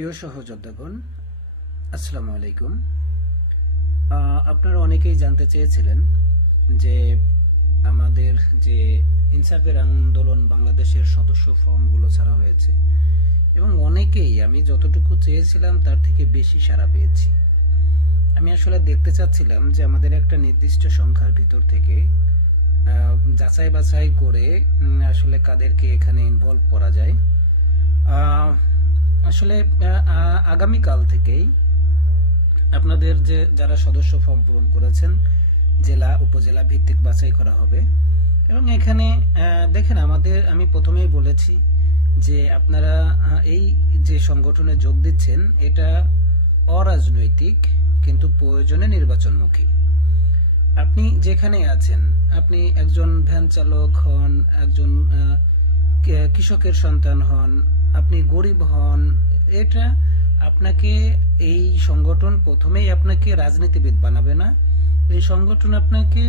প্রিয় সহযোদ্ধাগণ, আসসালামু আলাইকুম। আপনারা অনেকেই জানতে চেয়েছিলেন যে আমাদের যে ইনসাফের আন্দোলন বাংলাদেশের সদস্য ফর্মগুলো ছাড়া হয়েছে এবং অনেকেই আমি যতটুকু চেয়েছিলাম তার থেকে বেশি সাড়া পেয়েছি। আমি আসলে দেখতে চাচ্ছিলাম যে আমাদের একটা নির্দিষ্ট সংখ্যার ভিতর থেকে যাচাই বাছাই করে আসলে কাদেরকে এখানে ইনভলভ করা যায়। আসলে আগামীকাল থেকেই আপনাদের যে, যারা সদস্য ফর্ম পূরণ করেছেন, জেলা, উপজেলা ভিত্তিক বাছাই করা হবে। এবং এখানে দেখেন আমাদের, আমি প্রথমেই বলেছি যে আপনারা এই যে সংগঠনে যোগ দিচ্ছেন, এটা অরাজনৈতিক কিন্তু প্রয়োজনে নির্বাচনমুখী। আপনি যেখানে আছেন, আপনি একজন ভ্যান চালক হন, একজন কৃষকের সন্তান হন, আপনি গরিব হন এটা আপনাকে এই সংগঠন প্রথমেই আপনাকে রাজনীতিবিদ বানাবে না। এই সংগঠন আপনাকে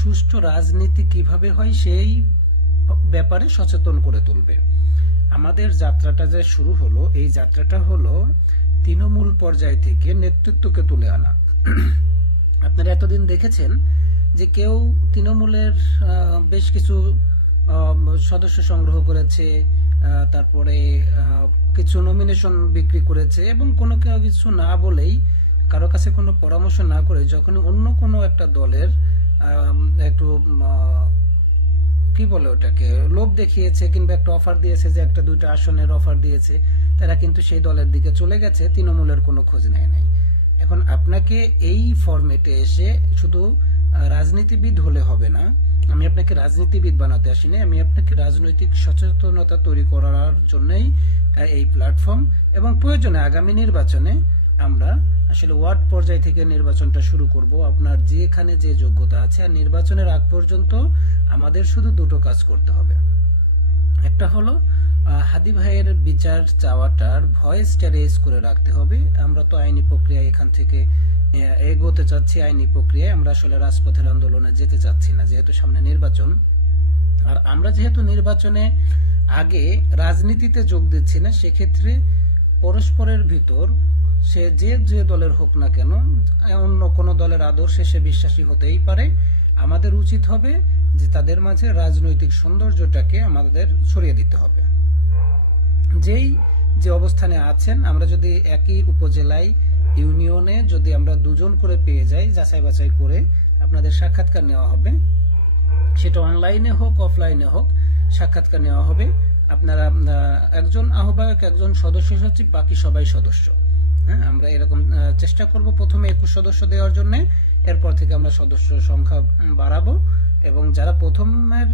সুষ্ঠু রাজনীতি কীভাবে হয় সেই ব্যাপারে সচেতন করে তুলবে। আমাদের যাত্রাটা যে শুরু হলো, এই যাত্রাটা হলো তৃণমূল পর্যায় থেকে নেতৃত্বকে তুলে আনা। আপনারা এতদিন দেখেছেন যে কেউ তৃণমূলের বেশ কিছু সদস্য সংগ্রহ করেছে তারপরে কিছু নমিনেশন বিক্রি করেছে এবং কোনো কেউ কিছু না বলেই কারও কাছে কোনো পরামর্শ না করে যখন অন্য কোনো একটা দলের একটু কি বলে ওটাকে, লোভ দেখিয়েছে কিংবা একটা অফার দিয়েছে যে একটা দুইটা আসনের অফার দিয়েছে, তারা কিন্তু সেই দলের দিকে চলে গেছে, তৃণমূলের কোনো খোঁজ নেয় নাই। এখন আপনাকে এই ফরম্যাটে এসে শুধু রাজনীতিবিদ হলে হবে না। আমি আপনাকে রাজনীতিবিদ বানাতে আসিনি। আমি আপনাকে রাজনৈতিক সচেতনতা তৈরি করার জন্যই এই প্ল্যাটফর্ম এবং প্রয়োজনে আগামী নির্বাচনে আমরা আসলে ওয়ার্ড পর্যায় থেকে নির্বাচনটা শুরু করব। আপনার যেখানে যে যোগ্যতা আছে, আর নির্বাচনের আগ পর্যন্ত আমাদের শুধু দুটো কাজ করতে হবে। একটা হলো হাদি ভাইয়ের বিচার চাওয়াটার ভয়েসটা রেজ করে রাখতে হবে। আমরা তো আইনি প্রক্রিয়া এখান থেকে এগোতে চাচ্ছি আইনি প্রক্রিয়ায়। আমরা আসলে রাজপথের আন্দোলনে যেতে চাচ্ছি না, যেহেতু সামনে নির্বাচন। আর আমরা যেহেতু নির্বাচনে আগে রাজনীতিতে যোগ দিচ্ছি না, সেক্ষেত্রে পরস্পরের ভিতর সে যে যে দলের হোক না কেন, অন্য কোনো দলের আদর্শে সে বিশ্বাসী হতেই পারে। আমাদের উচিত হবে যে তাদের মাঝে রাজনৈতিক সৌন্দর্যটাকে আমাদের ছড়িয়ে দিতে হবে। যেই যে অবস্থানে আছেন, আমরা যদি একই উপজেলায় ইউনিয়নে যদি আমরা দুজন করে পেয়ে যাই, যাচাই বাছাই করে আপনাদের সাক্ষাৎকার নেওয়া হবে। সেটা অনলাইনে হোক অফলাইনে হোক, সাক্ষাৎকার নেওয়া হবে। আপনারা একজন আহ্বায়ক, একজন সদস্য সচিব, বাকি সবাই সদস্য। হ্যাঁ আমরা এরকম চেষ্টা করব প্রথমে একুশ সদস্য দেওয়ার জন্য। এরপর থেকে আমরা সদস্য সংখ্যা বাড়াবো এবং যারা প্রথমের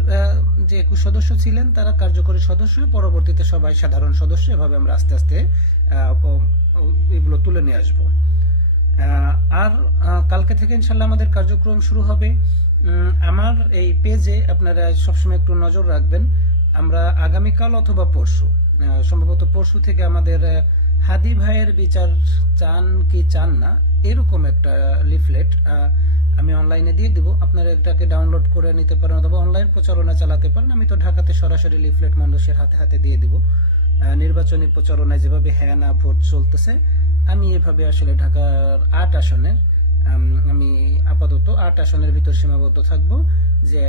যে একুশ সদস্য ছিলেন, তারা কার্যকরী সদস্য। পরবর্তীতে সবাই সাধারণ সদস্য। এভাবে আমরা আস্তে আস্তে এগুলো তুলে নিয়ে আসব। আর কালকে থেকে ইনশাল্লাহ আমাদের কার্যক্রম শুরু হবে। আমার এই পেজে আপনারা সবসময় একটু নজর রাখবেন। আমরা আগামীকাল অথবা পরশু সম্ভবত পরশু থেকে আমাদের হাদি ভাইয়ের বিচার চান কি চান না, এরকম একটা লিফলেট আমি অনলাইনে দিয়ে দিব। আপনারা এটাকে ডাউনলোড করে নিতে পারেন অথবা অনলাইন প্রচারণা চালাতে পারেন। আমি তো ঢাকাতে সরাসরি লিফলেট মানুষের হাতে হাতে দিয়ে দিব। নির্বাচনী প্রচারণায় যেভাবে হ্যাঁ না ভোট চলতেছে, আমি এভাবে আসলে ঢাকার আট আসনের, আমি আপাতত আট আসনের ভিতর সীমাবদ্ধ থাকব যে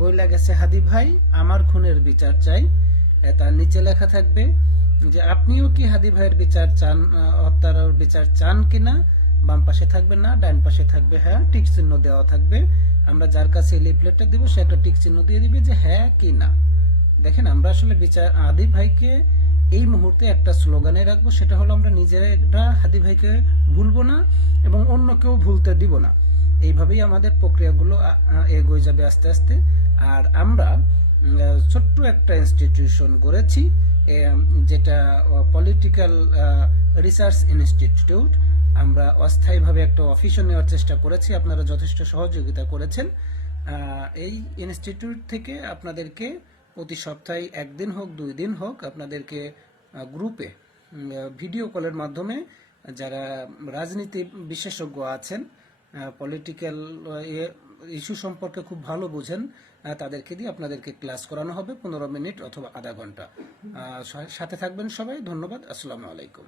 বইলা গেছে হাদি ভাই, আমার খুনের বিচার চাই তার নিচে লেখা থাকবে যে, আপনিও কি হাদি ভাইয়ের বিচার চান হত্যার বিচার চান কিনা? বাম পাশে থাকবে না, ডান পাশে থাকবে হ্যাঁ টিক চিহ্ন দেওয়া থাকবে। আমরা যার কাছে লিফলেটটা দিব, সে একটা টিক চিহ্ন দিয়ে দিবে যে হ্যাঁ কি না। দেখেন, আমরা আসলে বিচার, আদি ভাইকে এই মুহূর্তে একটা স্লোগানে রাখব, সেটা হলো আমরা নিজেরা হাদি ভাইকে ভুলবো না এবং অন্য কেউ ভুলতে দিব না। এইভাবেই আমাদের প্রক্রিয়াগুলো এগোয়ে যাবে আস্তে আস্তে। আর আমরা ছোট্ট একটা ইনস্টিটিউশন গড়েছি যেটা পলিটিক্যাল রিসার্চ ইনস্টিটিউট আমরা অস্থায়ীভাবে একটা অফিসও নেওয়ার চেষ্টা করেছি, আপনারা যথেষ্ট সহযোগিতা করেছেন। এই ইনস্টিটিউট থেকে আপনাদেরকে প্রতি সপ্তাহে একদিন হোক, দুই দিন হোক, আপনাদেরকে গ্রুপে ভিডিও কলের মাধ্যমে যারা রাজনীতি বিশেষজ্ঞ আছেন পলিটিক্যাল ইস্যু সম্পর্কে খুব ভালো বোঝেন তাদেরকে দিয়ে আপনাদেরকে ক্লাস করানো হবে পনেরো মিনিট অথবা আধা ঘণ্টা। সাথে থাকবেন সবাই, ধন্যবাদ, আসসালামু আলাইকুম।